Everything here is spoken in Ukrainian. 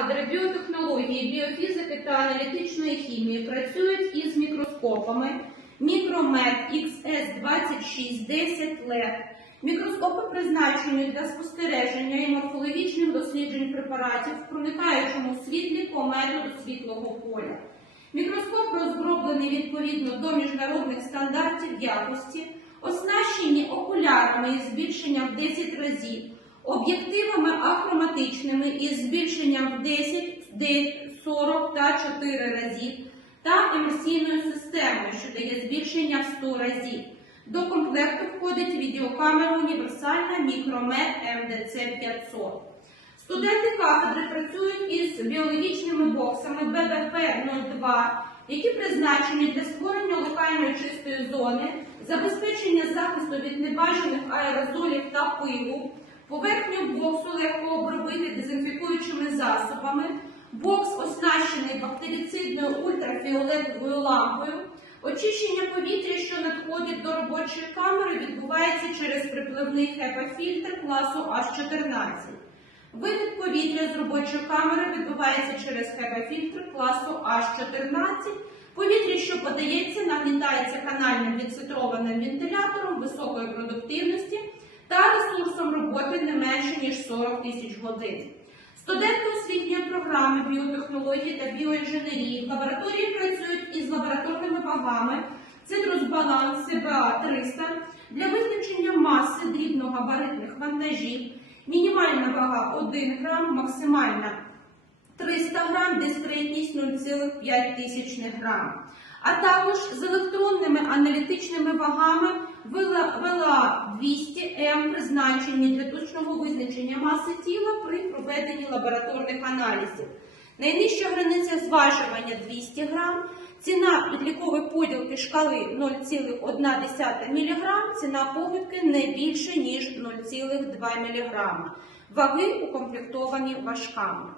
кафедри біотехнології, біофізики та аналітичної хімії працюють із мікроскопами Мікромед XS2610 LED. Мікроскопи призначені для спостереження і морфологічних досліджень препаратів в проникаючому світлі по методу світлого поля. Мікроскоп розроблений відповідно до міжнародних стандартів якості, оснащені окулярами із збільшенням в 10 разів, об'єктивами ахроматичними із збільшенням в 10, 9, 40 та 4 разів та емульсійною системою, що дає збільшення в 100 разів. До комплекту входить відеокамера універсальна Micromed MDC 500. Студенти кафедри працюють із біологічними боксами ББП-02, які призначені для створення локальної чистої зони, забезпечення захисту від небажаних аерозолів та пилу, поверхню боксу легко обробити дезінфікуючими засобами, бокс оснащений бактерицидною ультрафіолетовою лампою. Очищення повітря, що надходить до робочої камери, відбувається через припливний HEPA-фільтр класу H14. Вихід повітря з робочої камери відбувається через HEPA-фільтр класу H14. Повітря, що подається, нагнітається канальним відцитрованим вентилятором високої продуктивності роботи не менше ніж 40 тисяч годин. Студенти освітньої програми біотехнології та біоінженерії в лабораторії працюють із лабораторними вагами цитрусбаланс СБА 300 для визначення маси дрібногабаритних вантажів, мінімальна вага 1 грам, максимальна 300 грам, дискретність 0,5 тисячних грам. А також з електронними аналітичними вагами вела 200 М призначені для точного визначення маси тіла при проведенні лабораторних аналізів. Найнижча границя зважування 200 грам, ціна підлікової поділки шкали 0,1 мг, ціна похибки не більше, ніж 0,2 мг. Ваги укомплектовані важками.